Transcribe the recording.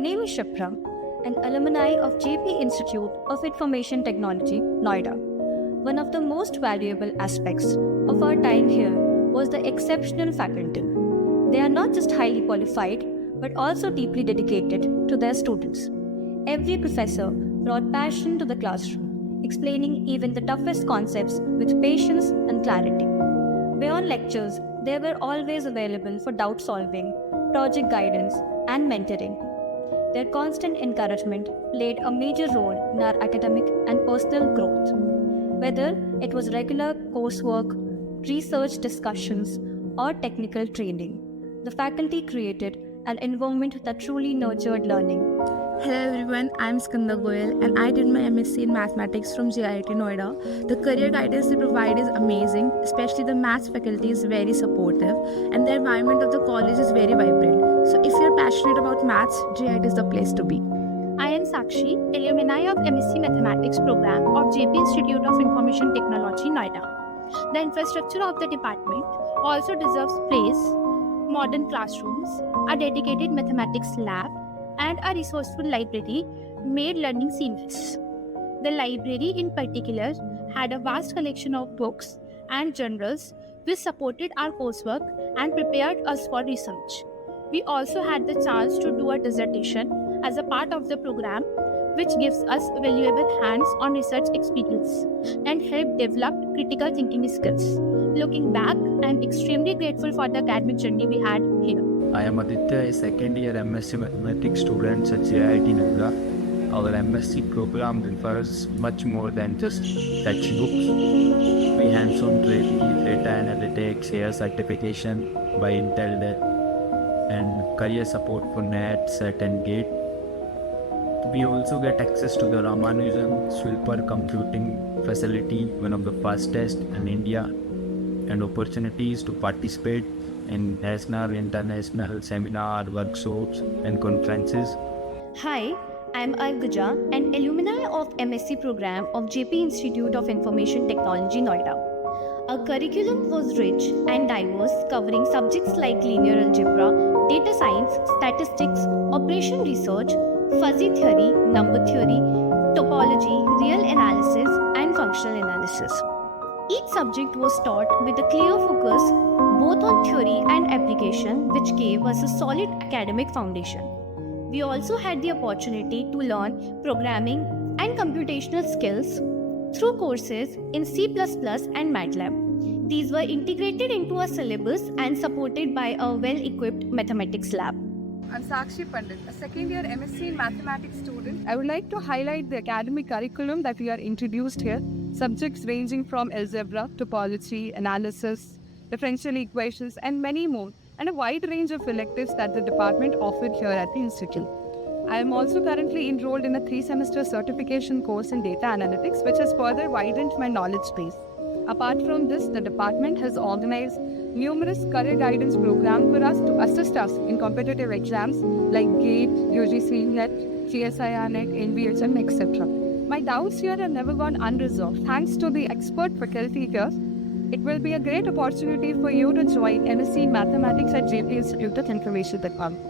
name is Shipra, an alumni of JP Institute of Information Technology, Noida. One of the most valuable aspects of our time here was the exceptional faculty. They are not just highly qualified, but also deeply dedicated to their students. Every professor brought passion to the classroom, explaining even the toughest concepts with patience and clarity. Beyond lectures, they were always available for doubt solving, project guidance, and mentoring. Their constant encouragement played a major role in our academic and personal growth. Whether it was regular coursework, research discussions, or technical training, the faculty created an environment that truly nurtured learning. Hello everyone, I'm Skanda Goyal and I did my MSc in Mathematics from JIT Noida. The career guidance they provide is amazing, especially the maths faculty is very supportive and the environment of the college is very vibrant. So if you're passionate about maths, JIT is the place to be. I am Sakshi, alumni of MSc Mathematics program of JP Institute of Information Technology, Noida. The infrastructure of the department also deserves praise. Modern classrooms, a dedicated mathematics lab, and a resourceful library made learning seamless. The library in particular had a vast collection of books and journals which supported our coursework and prepared us for research. We also had the chance to do a dissertation as a part of the program, which gives us valuable hands-on research experience and help develop critical thinking skills. Looking back, I am extremely grateful for the academic journey we had here. I am Aditya, a second year MSc Mathematics student at JIT Noida. Our MSc program refers much more than just textbooks. We hands-on training, data analytics, AI certification by Intel Dell, and career support for NET, SET and GATE. We also get access to the Ramanujan Swilper computing facility, one of the fastest in India, and opportunities to participate in national, international seminar, workshops and conferences. Hi, I am Argaja, an alumni of MSc program of JP Institute of Information Technology, Noida. Our curriculum was rich and diverse, covering subjects like linear algebra, data science, statistics, operation research, fuzzy theory, number theory, topology, real analysis, and functional analysis. Each subject was taught with a clear focus both on theory and application, which gave us a solid academic foundation. We also had the opportunity to learn programming and computational skills through courses in C++ and MATLAB. These were integrated into our syllabus and supported by a well-equipped mathematics lab. I'm Sakshi Pandit, a second year MSc in Mathematics student. I would like to highlight the academic curriculum that we are introduced here. Subjects ranging from algebra, topology, analysis, differential equations, and many more, and a wide range of electives that the department offered here at the institute. I am also currently enrolled in a 3-semester certification course in data analytics, which has further widened my knowledge base. Apart from this, the department has organized numerous career guidance programs for us to assist us in competitive exams like GATE, UGC NET, CSIR NET, NVHM, etc. My doubts here have never gone unresolved. Thanks to the expert faculty here, it will be a great opportunity for you to join MSc in Mathematics at JP Institute of Information Technology.